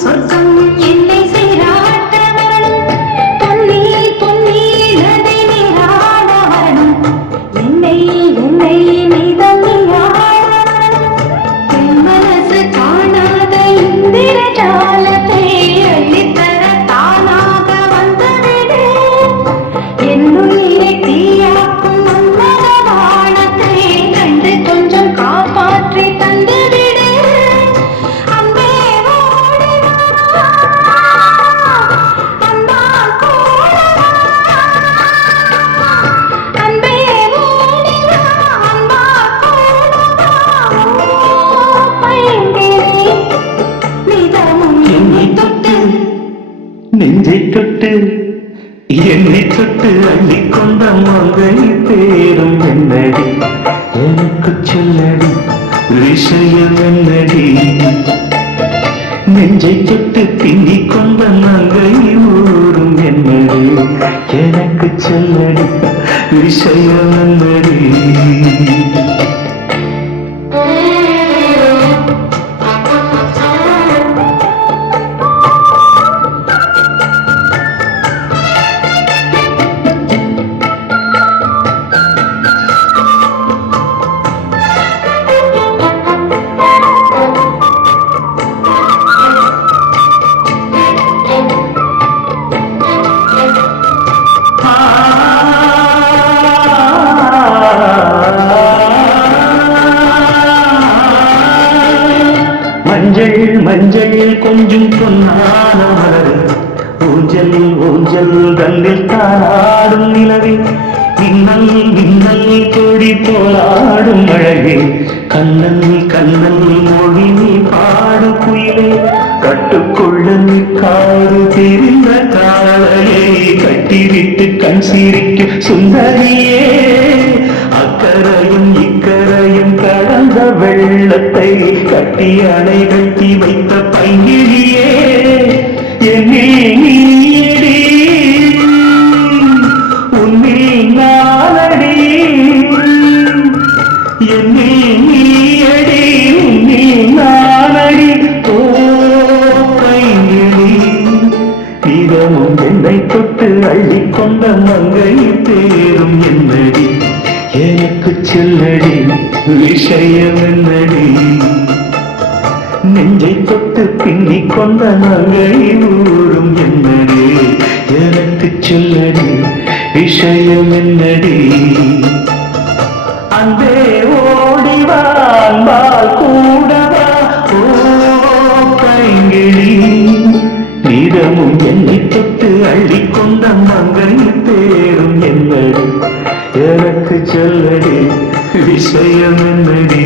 சொர்க்கம் என்னை சீராட்ட வரணும். பொன்னி பொன்னி நதி நீராட வரணும். என்னை என்னை நீதம் நீராட வரணும். என் மனசு காணாத இந்திர ஜாலத்தை அள்ளித்தர தானாக வந்துவிடு. என்னுயிரை தீயாக்கும் மன்மத வானத்தை கண்டு கொஞ்சம் காப்பாற்றி தந்துவிடு. அன்பே ஓடி வா, அன்பால் கூட வா. அன்பே ஓடி வா, அன்பால் கூட வா. பைங்கிளி நிதமும் என்னை தொட்டு நெஞ்சை தொட்டு என்னை தொட்டு அள்ளிக்கொண்ட மங்கை பேரும் என்னடி எனக்கு சொல்லடி விஷயம் என்னடி நெஞ்சை தொட்டு பின்னிக் கொண்ட மங்கை ஊரும் என்னடி எனக்கு சொல்லடி விஷயம் என்னடி மஞ்சள் மஞ்சள் கொஞ்சம் பொன்னான மலர் ஊஞ்சல் ஊஞ்சல் கண்ணில் தாராடும் நிலவே மின்னல் மின்னல் கொடி போராடும் அழகே கண்ணன் கண்ணன் மொழி நீ பாடு குயிலே கட்டுக்குள்ள காது தெரிந்த காளையை கட்டிவிட்டு கண் சிரிக்கும் சுந்தரியே அக்கரையும் இக்கரையும் கடந்த வெள்ளத்தை கட்டி அணை கட்டி வைத்த பைங்கிலியே என்னில் நீயடி உன்னில் நானடி என்னில் நீயடி உன்னில் நானடி ஓ பைங்கிலி இதமும் என்னை தொட்டு அள்ளிக்கொண்ட மங்கை பேரும் என்னடி எனக்கு சொல்லடி விஷயம் என்னடி நெஞ்சை தொட்டு பின்னிக் கொண்ட நங்கை ஊரும் என்னடி எனக்கு சொல்லடி விஷயம் என்னடி அன்பே ஓடிவான்பால் கூடவா ஓ பைங்கிளி நீதமும் என்னை தொட்டு அள்ளிக்கொண்ட மங்கை பேரும் என்னடி எனக்கு சொல்லடி விஷயம் என்னடி